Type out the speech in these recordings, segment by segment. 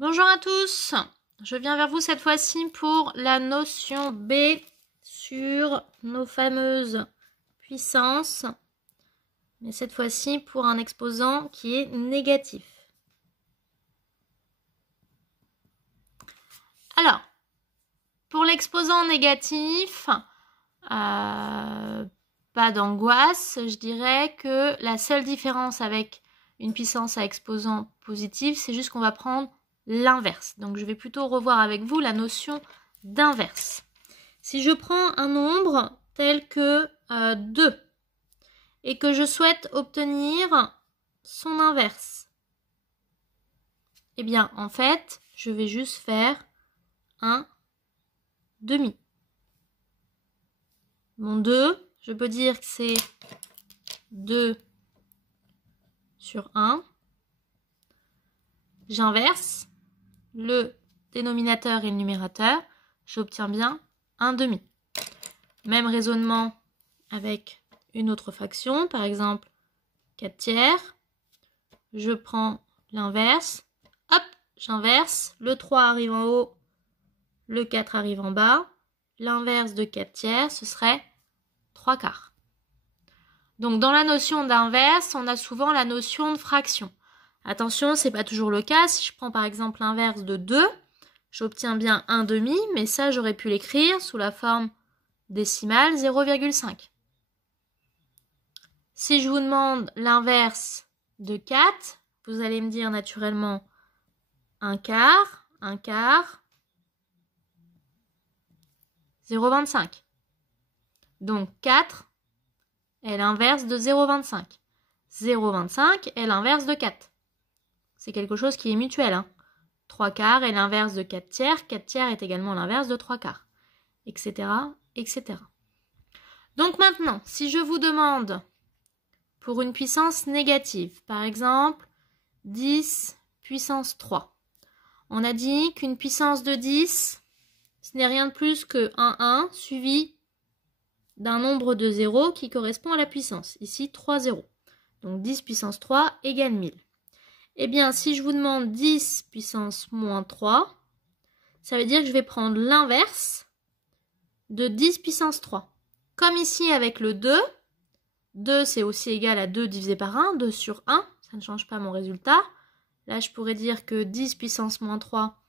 Bonjour à tous, je viens vers vous cette fois-ci pour la notion B sur nos fameuses puissances, mais cette fois-ci pour un exposant qui est négatif. Alors, pour l'exposant négatif, pas d'angoisse, je dirais que la seule différence avec une puissance à exposant positif, c'est juste qu'on va prendre l'inverse. Donc je vais plutôt revoir avec vous la notion d'inverse. Si je prends un nombre tel que 2 et que je souhaite obtenir son inverse, eh bien en fait, je vais juste faire un demi. Mon 2, je peux dire que c'est 2 sur 1. J'inverse le dénominateur et le numérateur, j'obtiens bien un demi. Même raisonnement avec une autre fraction, par exemple 4 tiers. Je prends l'inverse, hop, j'inverse, le 3 arrive en haut, le 4 arrive en bas. L'inverse de 4 tiers, ce serait 3 quarts. Donc dans la notion d'inverse, on a souvent la notion de fraction. Attention, ce n'est pas toujours le cas. Si je prends par exemple l'inverse de 2, j'obtiens bien un demi, mais ça j'aurais pu l'écrire sous la forme décimale 0,5. Si je vous demande l'inverse de 4, vous allez me dire naturellement un quart, 0,25. Donc 4 est l'inverse de 0,25. 0,25 est l'inverse de 4. C'est quelque chose qui est mutuel. 3 quarts est l'inverse de 4 tiers. 4 tiers est également l'inverse de 3 quarts. Etc. etc. Donc maintenant, si je vous demande pour une puissance négative, par exemple 10 puissance 3, on a dit qu'une puissance de 10, ce n'est rien de plus que un 1 suivi d'un nombre de zéros qui correspond à la puissance. Ici, 3 zéros. Donc 10 puissance 3 égale 1000. Eh bien, si je vous demande 10 puissance moins 3, ça veut dire que je vais prendre l'inverse de 10 puissance 3. Comme ici avec le 2, 2 c'est aussi égal à 2 divisé par 1, 2 sur 1, ça ne change pas mon résultat. Là, je pourrais dire que 10 puissance moins 3,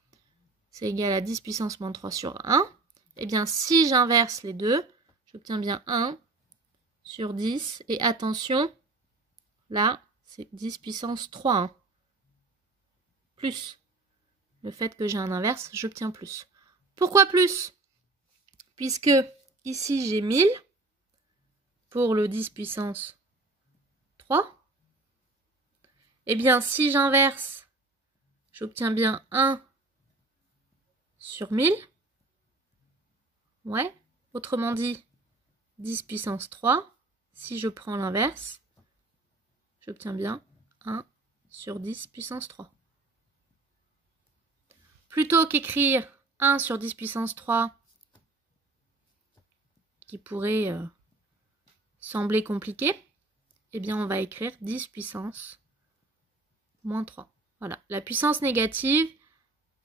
c'est égal à 10 puissance moins 3 sur 1. Eh bien, si j'inverse les deux, j'obtiens bien 1 sur 10. Et attention, là, c'est 10 puissance 3. Plus. Le fait que j'ai un inverse, j'obtiens plus. Pourquoi plus? Puisque ici, j'ai 1000 pour le 10 puissance 3. Eh bien, si j'inverse, j'obtiens bien 1 sur 1000. Ouais. Autrement dit, 10 puissance 3. Si je prends l'inverse, j'obtiens bien 1 sur 10 puissance 3. Plutôt qu'écrire 1 sur 10 puissance 3, qui pourrait sembler compliqué, eh bien on va écrire 10 puissance moins 3. Voilà, la puissance négative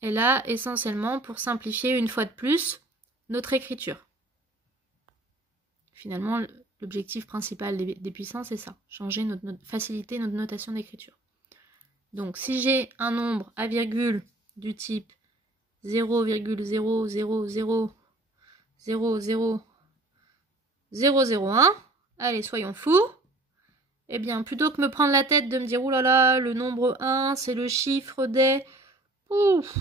est là essentiellement pour simplifier une fois de plus notre écriture. Finalement, l'objectif principal des puissances, c'est ça, faciliter notre notation d'écriture. Donc si j'ai un nombre à virgule du type 0,000000001, allez, soyons fous. Eh bien, plutôt que me prendre la tête de me dire, oulala, le nombre 1, c'est le chiffre des... Ouf,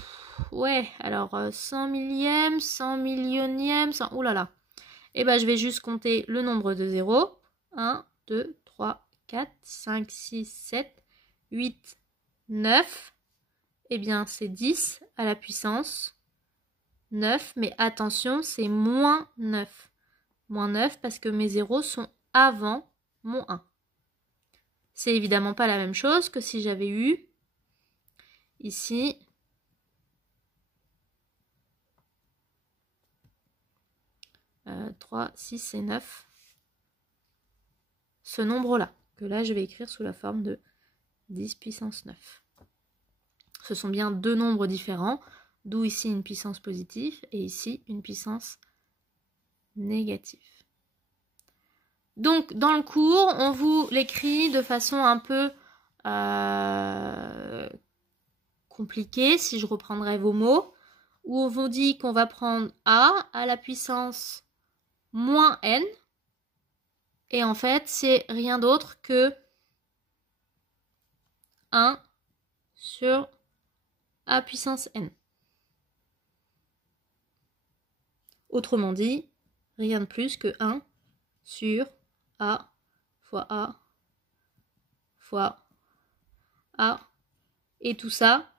ouais, alors 100 millièmes, 100 millionièmes, 100... Oulala. Eh bien, je vais juste compter le nombre de zéros. 1, 2, 3, 4, 5, 6, 7, 8, 9... Eh bien, c'est 10 à la puissance 9, mais attention, c'est moins 9. Moins 9 parce que mes zéros sont avant mon 1. C'est évidemment pas la même chose que si j'avais eu ici 3, 6 et 9. Ce nombre-là, que là je vais écrire sous la forme de 10 puissance 9. Ce sont bien deux nombres différents, d'où ici une puissance positive et ici une puissance négative. Donc, dans le cours, on vous l'écrit de façon un peu compliquée, si je reprendrai vos mots, où on vous dit qu'on va prendre A à la puissance moins N, et en fait, c'est rien d'autre que 1 sur A puissance N. Autrement dit, rien de plus que 1 sur A fois A fois A, et tout ça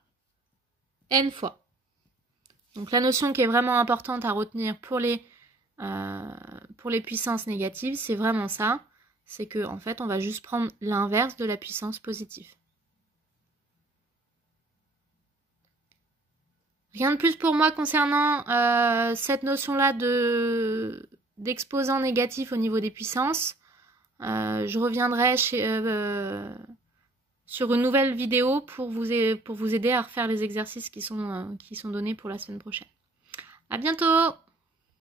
N fois. Donc la notion qui est vraiment importante à retenir pour les puissances négatives, c'est vraiment ça, c'est que en fait on va juste prendre l'inverse de la puissance positive. Rien de plus pour moi concernant cette notion-là d'exposant négatif au niveau des puissances. Je reviendrai sur une nouvelle vidéo pour vous aider à refaire les exercices qui sont donnés pour la semaine prochaine. À bientôt!